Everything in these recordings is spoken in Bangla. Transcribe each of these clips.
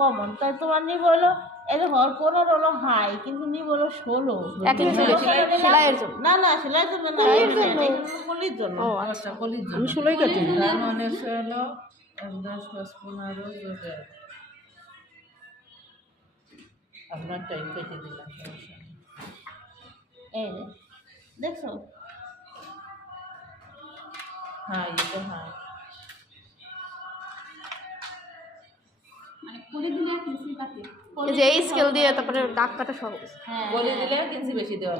কমন। তাই তোমার নিব হলো এই দেখো ওর পনেরো হলো হাই কিন্তু নিব হলো ষোলো। না না সেলাই জন্য না জন্য? কলির জন্য। ও আচ্ছা ষোলোই কাটি। মানে হলো এক দশ পনেরো আপনার টাইম কেটে দিলাম এই দেখছ? হ্যাঁ তো হ্যাঁ যে এই স্কেল দিয়ে তারপরে দাগ কাটা সহজ। হ্যাঁ বলে দিলে কিঞ্চি বেশি দেওয়া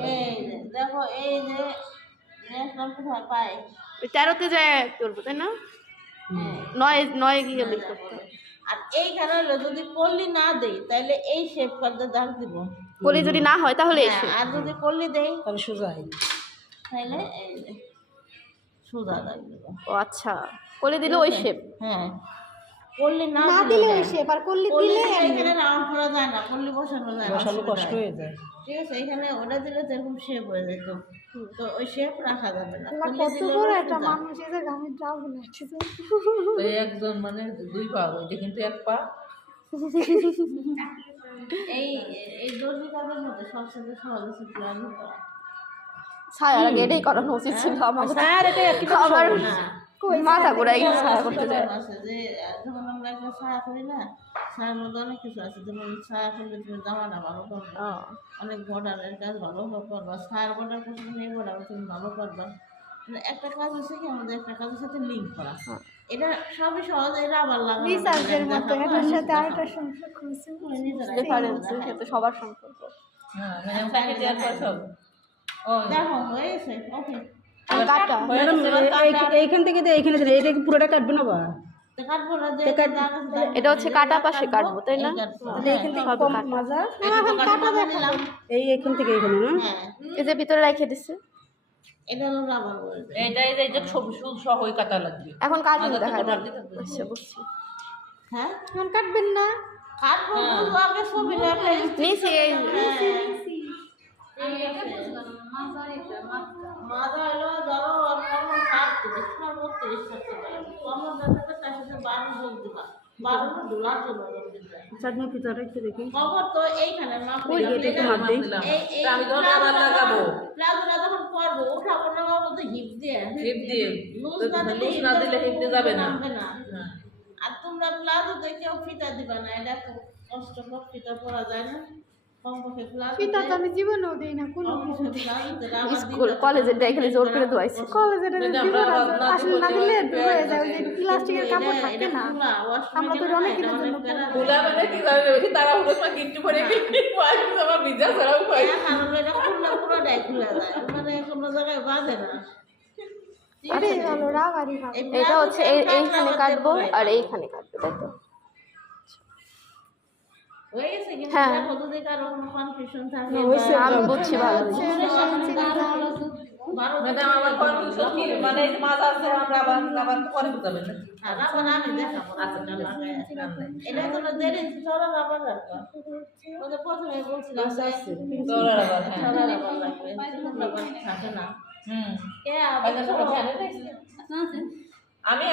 দেখো এই যে তেরোতে যায় করব তাই না? হ্যাঁ। নয় নয় গিয়ে বের করতে আর এইখানে হলো যদি কল্লি না দেই তাহলে এই শেপ করতে দাগ দিব। কলি যদি না হয় তাহলে হ্যাঁ, আর যদি কল্লি দেই তাহলে সোজা হয় তাহলে সোজা দাগ দিব। ও আচ্ছা কলি দিলে ওই শেপ হ্যাঁ। কল্লি না না দিলে শেপ আর করলে দিলে এখানে রাউন্ড করা যায় না কল্লি বসানো যায় না, বসানো কষ্ট হয়ে। যায়। ঠিক আছে এখানে ওটা দিলে তো এরকম শেপ হয়ে যেত তো। ওই শেপ রাখা যাবে না। কত বড় একটা। মানুষ তো। একজন মানে দুই পা ওইটা কিন্তু এক পা। এই এই দর্জি কাজের মধ্যে সবচেয়ে সহজ হচ্ছে প্লাজো করা। ছায়ার আগে এটাই করানো উচিত ছিল আমার একটু আমার না। মাথা ঘুরাই গেছে ছায়া করতে যায় যখন আমরা একটা করি না ছায়ার মধ্যে অনেক কিছু আছে। যেমন ছায়া করলে তুমি জামাটা ভালো করবে। অনেক বর্ডারের কাজ ভালো করবা। ছায়ার বর্ডার করতে তুমি এই বর্ডার তুমি ভালো করবা। একটা কাজ আছে কি আমাদের একটা কাজের সাথে লিঙ্ক করা। এটা সবই সহজ এটা আবার লাগানো রিসার্চের মতো এটার সাথে আরেকটা সম্পর্ক ডিফারেন্স। সবার সম্পর্ক। হ্যাঁ মানে সব। ও দেখো হয়েছে ওকে কাটা এইখান থেকে তো এইখানে এটা কি পুরোটা কাটবে না বা এটা হচ্ছে কাটা পাশে কাটবো তাই না? এই থেকে এখন এই এইখান থেকে এইখানে না? হ্যাঁ। এই যে ভিতরে রেখে লাগবে। এখন আলাদা দেখা। আচ্ছা বুঝছি। হ্যাঁ? এখন কাটবেন না। কাটবো আগে ছবি নিচে মাজা হলো ধরো কমন সাতত্রিশ তোমার বত্রিশ থাকতে পারে কমন থাকতে তার সাথে বারো যোগ দিবা বারো ডলার জন্য যোগ ভিতরে একটু দেখি। খবর তো এইখানে ওই এটা একটু মাপ দিই। দিলাম। এই এই আমি ধরে আবার লাগাবো প্লাজোটা যখন করব উঠাবো না বলতে হিপ দিয়ে। হিপ দিয়ে। লুজ না দিলে লুজ না দিলে হিপ দিয়ে যাবে না। নামবে না। আর তোমরা প্লাজো দেখেও ফিতা দিবা না এটা কষ্টকর ফিতা পরা যায় না। কমপক্ষে তো আমি জীবনেও দিই না কোনো কিছু। স্কুল কলেজের জোর করে ধোয়াইছে। কলেজের এটা দিব না আসলে না দিলে যায় ওই যে প্লাস্টিকের কাপড় থাকে না। আমরা তো অনেক জন্য মানে কি তারা সময় এটা হচ্ছে এই এইখানে কাটবো আর এইখানে কাটবো তাই আমি বুঝছি ভালো হ্যাঁ দেখছি। আমি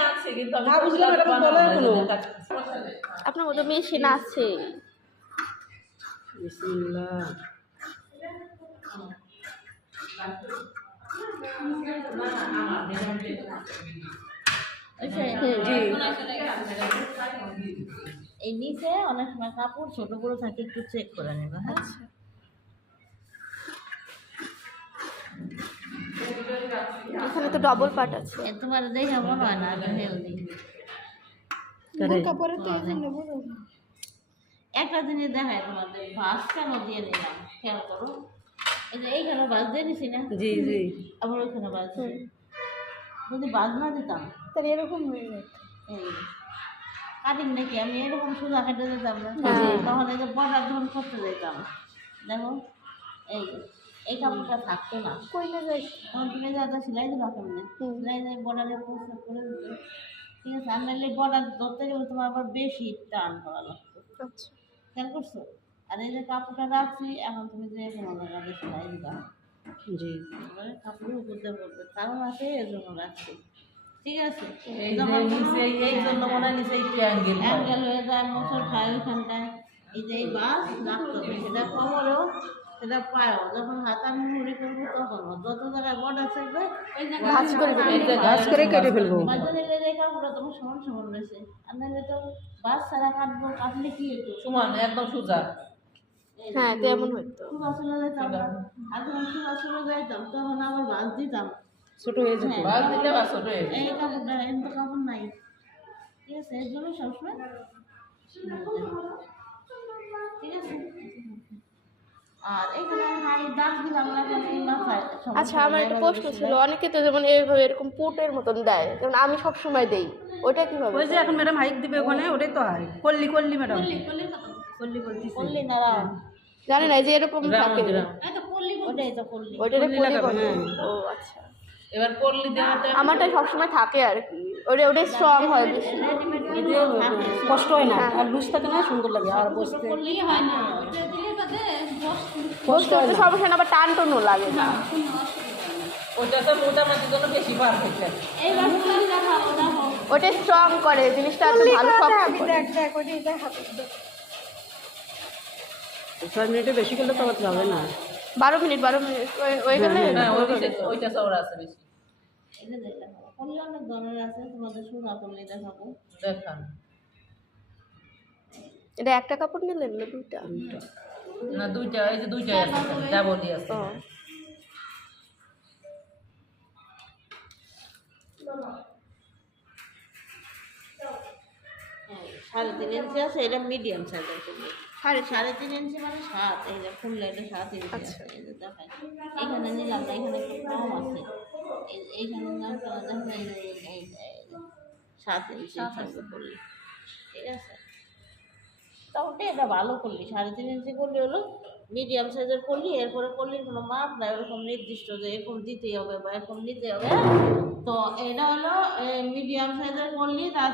নেই। আপনার মতো মেশিন আছে বিসমিল্লাহ। এই নিচে অনেক সময় কাপড় ছোট বড় থাকে একটু চেক করে নেবে হ্যাঁ? এখানে তো ডবল পার্ট আছে। তোমার দেখে মনে হয় না হেলদি পরে তো এই জন্য। একটা জিনিস দেখায় তোমাদের ভাস কেন দিয়ে নিলাম খেয়াল করো। এই যে এইখানে বাস দিয়ে দিছি না? জি জি। আবার ওইখানে বাস যদি বাজ না দিতাম? তাহলে এরকম হয়ে যায় এই কাটিং নাকি? আমি এরকম সোজা কেটে যেতাম না। হ্যাঁ। তখন এই যে বর্ডার যখন করতে যেতাম। দেখো এই এই কাপড়টা থাকতো না। কইলে যাই তখন তুমি যাতে সেলাই দিবা কেমনে। সেলাই দিয়ে বর্ডারের পরিষ্কার করে দিতে। ঠিক আছে নাহলে বর্ডার ধরতে গেলে তোমার আবার বেশি টান করা লাগতো। আচ্ছা। খেয়াল করছ? আর এই যে কাপড়টা রাখছি এখন তুমি যে কোনো জায়গাতে সেলাই দিবা। জি। এবারে কাপড়ের উপর পড়বে কারণ আছে এর জন্য রাখছি। ঠিক আছে? এই জন্য নিচে এই জন্য মনে নিচে একটু অ্যাঙ্গেল অ্যাঙ্গেল হয়ে যায় মোচর খায় ওইখানটায় এই যে এই বাস রাখতে হবে। সেটা কোমরেও সেটা পায়ও যখন হাতা মুড়ি করব তখনও যত জায়গায় বর্ডার থাকবে ভাঁজ করে কেটে ফেলব। তোমার সমান সমান রয়েছে। আর নাহলে তো বাস ছাড়া কাটবো কাটলে কি হতো সমান একদম সোজা। হ্যাঁ তেমন হইতো। সুবা চলে যেতাম আর যখন সুবা চলে যাইতাম তখন আবার বাস দিতাম। ছোট হয়ে যেত। দিলে ছোট হয়ে যায়। এই কাপড়টা এত কাপড় নাই। ঠিক আছে এর জন্য সবসময় ঠিক আছে? আচ্ছা আমার একটা প্রশ্ন ছিল। অনেকে তো যেমন এইভাবে এরকম পুটের মতন দেয় যেমন আমি সব সময় দেই ওটা কীভাবে ওই যে এখন ম্যাডাম হাইক দিবে ওখানে ওটাই তো হয়। কল্লি কল্লি ম্যাডাম কল্লি বলছি না জানি না যে এরকম থাকে। ওটাই তো কল্লি বলে। হ্যাঁ। ও আচ্ছা। এবার করলি দেওয়াতে আমারটা সবসময় থাকে আর কি। ওটা ওটা স্ট্রং হয় বেশি। কষ্ট হয় না আর লুজ থাকে না সুন্দর লাগে আর বসতে। বসতে হতে সমস্যা না আবার টান টনও লাগে। না। ওটা স্ট্রং করে জিনিসটা এত ভালো করে। ছয় মিনিটে বেশি করলে তো যাবে না। বারো মিনিট বারো মিনিট হয়ে- হয়ে গেলে হ্যাঁ ওইটা ওইটা আছে বেশি। এটা দেখাবো করলি অনেক ধরনের আছে তোমাদের সুরা করলে দেখাবো। দেখান। এটা একটা কাপড় নিলেন না দুইটা? না দুইটা এই যে দুইটা আছে ডাবলই আছে। সাড়ে তিন ইঞ্চি আছে এটা মিডিয়াম সাইজের করলি সাড়ে সাড়ে তিন ইঞ্চি মানে সাত এই যে এটা সাত ইঞ্চি আছে এই যে এখানে নিলাম না এখানে একটু কম আছে। এইখানে না তো এই এই যে সাত ইঞ্চি করলি ঠিক আছে। মোটামুটি এটা ভালো করলি। সাড়ে তিন ইঞ্চি করলি হলো মিডিয়াম সাইজের করলি এরপরে করলির কোনো মাপ নাই ওরকম নির্দিষ্ট যে এরকম দিতেই হবে বা এরকম নিতে হবে। তো এটা হলো মিডিয়াম সাইজের করলি তার